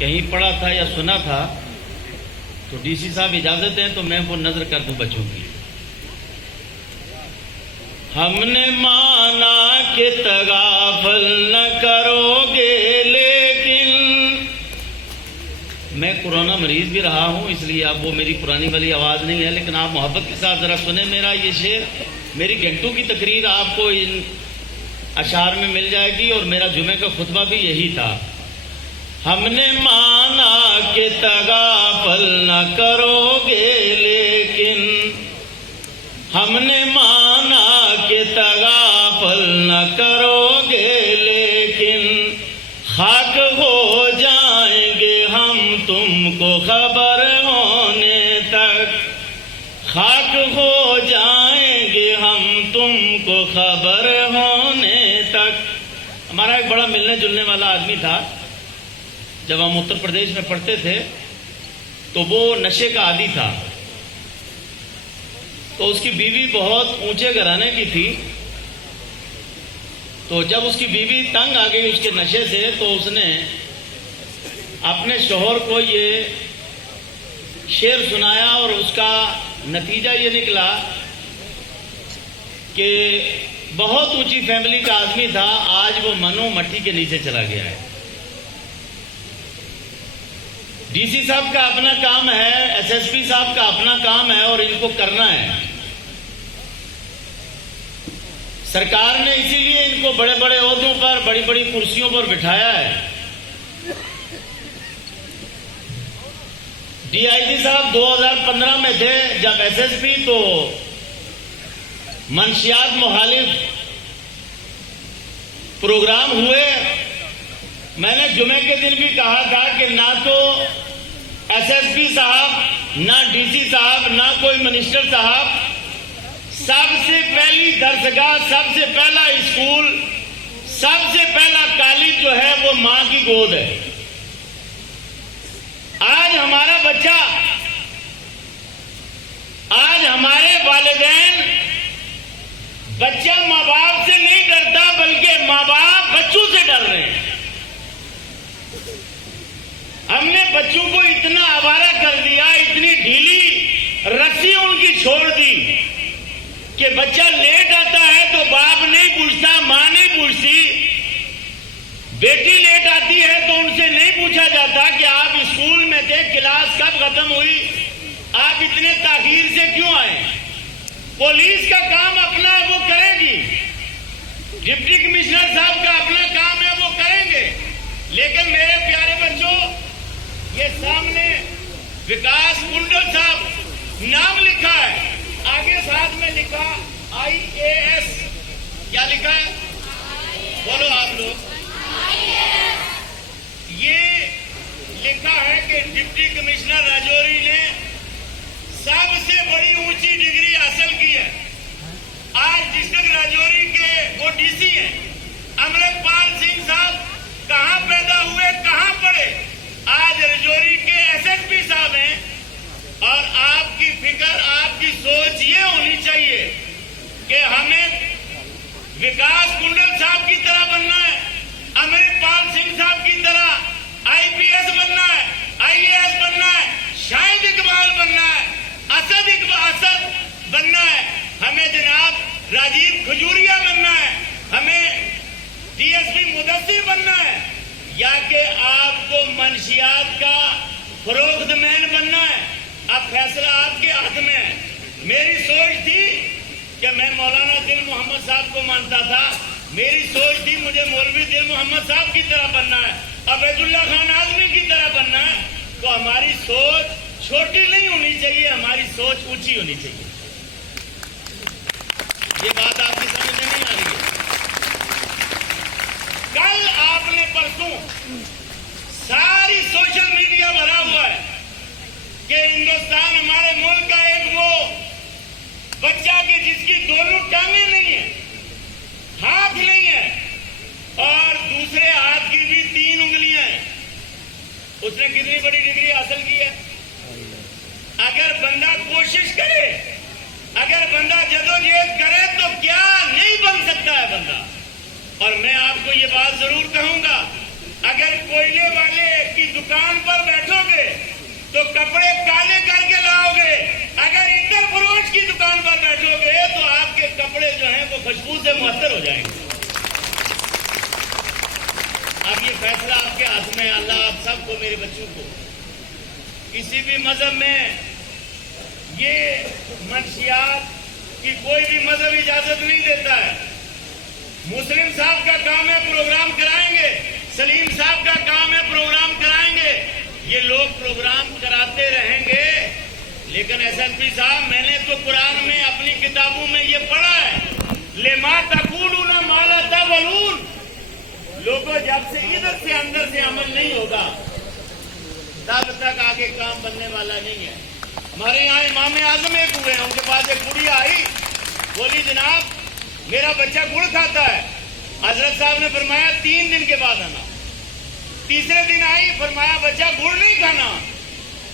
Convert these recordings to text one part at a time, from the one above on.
کہیں پڑھا تھا یا سنا تھا، تو ڈی سی صاحب اجازت دیں تو میں وہ نظر کر دوں بچوں کی. ہم نے مانا کہ تغافل نہ کرو گے، لیکن میں کورونا مریض بھی رہا ہوں، اس لیے اب وہ میری پرانی والی آواز نہیں ہے، لیکن آپ محبت کے ساتھ ذرا سنیں میرا یہ شعر. میری گھنٹوں کی تقریر آپ کو ان اشعار میں مل جائے گی، اور میرا جمعے کا خطبہ بھی یہی تھا. ہم نے مانا کہ تغافل نہ کرو گے، لیکن ہم نے مانا کہ تغافل نہ کرو گے، لیکن خاک ہو جائیں گے ہم تم کو خبر ہونے تک، خاک ہو جائیں گے ہم تم کو خبر ہونے تک. ہمارا ایک بڑا ملنے جلنے والا آدمی تھا، جب ہم اتر پردیش میں پڑھتے تھے تو وہ نشے کا عادی تھا. تو اس کی بیوی بہت اونچے گھرانے کی تھی، تو جب اس کی بیوی تنگ آ گئی اس کے نشے سے، تو اس نے اپنے شوہر کو یہ شعر سنایا، اور اس کا نتیجہ یہ نکلا کہ بہت اونچی فیملی کا آدمی تھا، آج وہ منو مٹی کے نیچے چلا گیا ہے. ڈی سی صاحب کا اپنا کام ہے، ایس ایس پی صاحب کا اپنا کام ہے، اور ان کو کرنا ہے. سرکار نے اسی لیے ان کو بڑے بڑے عہدوں پر، بڑی بڑی کرسیوں پر بٹھایا ہے. ڈی آئی جی صاحب 2015 میں تھے جب ایس ایس پی، تو منشیات مخالف پروگرام ہوئے. میں نے جمعے کے دن بھی کہا تھا کہ نہ تو ایس ایس پی صاحب، نہ ڈی سی صاحب، نہ کوئی منسٹر صاحب، سب سے پہلی درسگاہ، سب سے پہلا اسکول، سب سے پہلا کالج جو ہے وہ ماں کی گود ہے. آج ہمارا بچہ، آج ہمارے والدین، بچہ ماں باپ سے نہیں ڈرتا بلکہ ماں باپ بچوں سے ڈر رہے ہیں. ہم نے بچوں کو اتنا آوارہ کر دیا، اتنی ڈھیلی رسی ان کی چھوڑ دی کہ بچہ لیٹ آتا ہے تو باپ نہیں پوچھتا، ماں نہیں پوچھتی. بیٹی لیٹ آتی ہے تو ان سے نہیں پوچھا جاتا کہ آپ اسکول میں تھے، کلاس کب ختم ہوئی، آپ اتنے تاخیر سے کیوں آئے. پولیس کا کام اپنا ہے، وہ کرے گی. ڈپٹی کمشنر صاحب کا اپنا کام ہے، وہ کریں گے. لیکن میرے پیارے بچوں، یہ سامنے وکاس کنڈل صاحب نام لکھا ہے، آگے ساتھ میں لکھا IAS. کیا لکھا ہے؟ بولو آپ لوگ. یہ لکھا ہے کہ ڈپٹی کمشنر راجوری نے سب سے بڑی اونچی ڈگری حاصل کی ہے. آج ڈسٹرکٹ راجوری کے وہ ڈی سی ہیں امرت پال سنگھ صاحب، کہاں پیدا ہوئے، کہاں پڑھے، آج راجوری کے ایس ایس پی صاحب ہیں. اور آپ کی فکر، آپ کی سوچ یہ ہونی چاہیے کہ ہمیں وکاس کنڈل صاحب کی طرح بننا ہے، امرت پال سنگھ صاحب کی طرح IPS بننا ہے، IAS بننا ہے، شاہد اقبال بننا ہے، اسد بننا ہے، ہمیں جناب راجیو کھجوریا بننا ہے، ہمیں DSP مدثر بننا ہے، یا کہ آپ کو منشیات کا فروخت مین بننا ہے. اب فیصلہ آپ کے ہاتھ میں ہے. میری سوچ تھی کہ میں مولانا دل محمد صاحب کو مانتا تھا، میری سوچ تھی مجھے مولوی دل محمد صاحب کی طرح بننا ہے، عبید اللہ خان اعظمی کی طرح بننا ہے. تو ہماری سوچ چھوٹی نہیں ہونی چاہیے، ہماری سوچ اونچی ہونی چاہیے. یہ بات آپ کی سمجھ میں نہیں آ رہی ہے. کل آپ نے پرسوں ساری سوشل میڈیا بھرا ہوا ہے کہ ہندوستان ہمارے ملک کا ایک وہ بچہ کہ جس کی دونوں ٹانگیں نہیں ہیں، ہاتھ نہیں ہے، اور دوسرے ہاتھ کی بھی 3 انگلیاں ہیں. اس نے کتنی بڑی ڈگری حاصل کی ہے. اگر بندہ کوشش کرے، اگر بندہ جدوجہد کرے تو کیا نہیں بن سکتا ہے بندہ. اور میں آپ کو یہ بات ضرور کہوں گا اگر کوئلے والے کی دکان پر بیٹھو گے تو کپڑے کالے کر کے لاؤ گے، اگر اتر فروش کی دکان پر بیٹھو گے تو آپ کے کپڑے جو ہیں وہ خوشبو سے معطر ہو جائیں گے۔ اب یہ فیصلہ آپ کے ہاتھ میں، اللہ آپ سب کو، میرے بچوں کو، کسی بھی مذہب میں یہ منشیات کی کوئی بھی مذہب اجازت نہیں دیتا ہے۔ مسلم صاحب کا کام ہے پروگرام کرائیں گے، سلیم صاحب کا کام ہے پروگرام کرائیں گے، یہ لوگ پروگرام کراتے رہیں گے، لیکن ایس ایس پی صاحب میں نے تو قرآن میں اپنی کتابوں میں یہ پڑھا ہے، لما تقولون ما لا تفعلون، لوگوں جب سے ادھر سے اندر سے عمل نہیں ہوگا تب تک آگے کام بننے والا نہیں ہے۔ ہمارے یہاں امام اعظم ایک ہوئے ہیں، ان کے پاس ایک بڑھیا آئی، بولی جناب میرا بچہ گڑ کھاتا ہے، حضرت صاحب نے فرمایا 3 دن کے بعد آنا۔ تیسرے دن آئی، فرمایا بچہ گڑ نہیں کھانا۔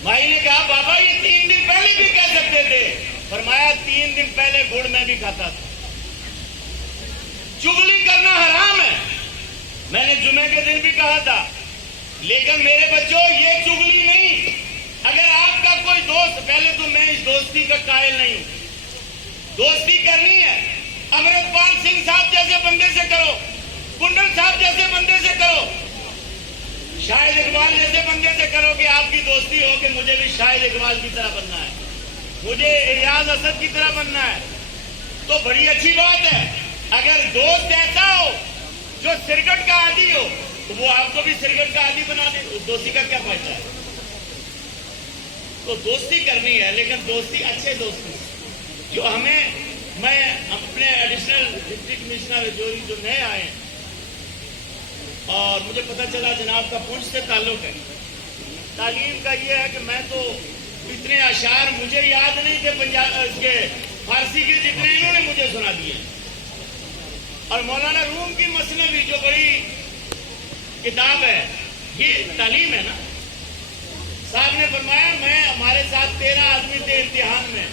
بھائی نے کہا بابا یہ 3 دن پہلے بھی کہہ سکتے تھے، فرمایا 3 دن پہلے گڑ میں بھی کھاتا تھا۔ چغلی کرنا حرام ہے، میں نے جمعے کے دن بھی کہا تھا، لیکن میرے بچوں یہ چغلی نہیں۔ اگر آپ کا کوئی دوست، پہلے تو میں اس دوستی کا قائل نہیں ہوں، دوستی کرنی ہے امرت پال سنگھ صاحب جیسے بندے سے کرو، کنڈل صاحب جیسے بندے سے کرو، شاہد اقبال جیسے بندے سے کرو کہ آپ کی دوستی ہو کہ مجھے بھی شاہد اقبال کی طرح بننا ہے، مجھے ریاض اسد کی طرح بننا ہے، تو بڑی اچھی بات ہے۔ اگر دوست ایسا ہو جو سرکٹ کا عادی ہو تو وہ آپ کو بھی سرکٹ کا عادی بنا دے، اس دوستی کا کیا فائدہ ہے؟ تو دوستی کرنی ہے، لیکن دوستی اچھے دوستی جو ہمیں، میں اپنے ایڈیشنل ڈپٹی کمشنر راجوری جو نئے آئے ہیں اور مجھے پتہ چلا جناب کا پونچھ سے تعلق ہے، تعلیم کا یہ ہے کہ میں تو اتنے اشعار مجھے یاد نہیں تھے پنجاب کے فارسی کے جتنے انہوں نے مجھے سنا دیے، اور مولانا روم کی مثنوی جو بڑی کتاب ہے یہ تعلیم ہے نا۔ صاحب نے فرمایا میں، ہمارے ساتھ 13 آدمی تھے امتحان میں،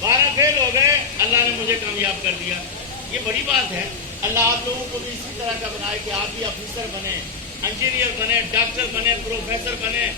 12 فیل ہو گئے، اللہ نے مجھے کامیاب کر دیا۔ یہ بڑی بات ہے، اللہ آپ لوگوں کو بھی اسی طرح کا بنائے کہ آپ بھی آفیسر بنے، انجینئر بنے، ڈاکٹر بنے، پروفیسر بنے،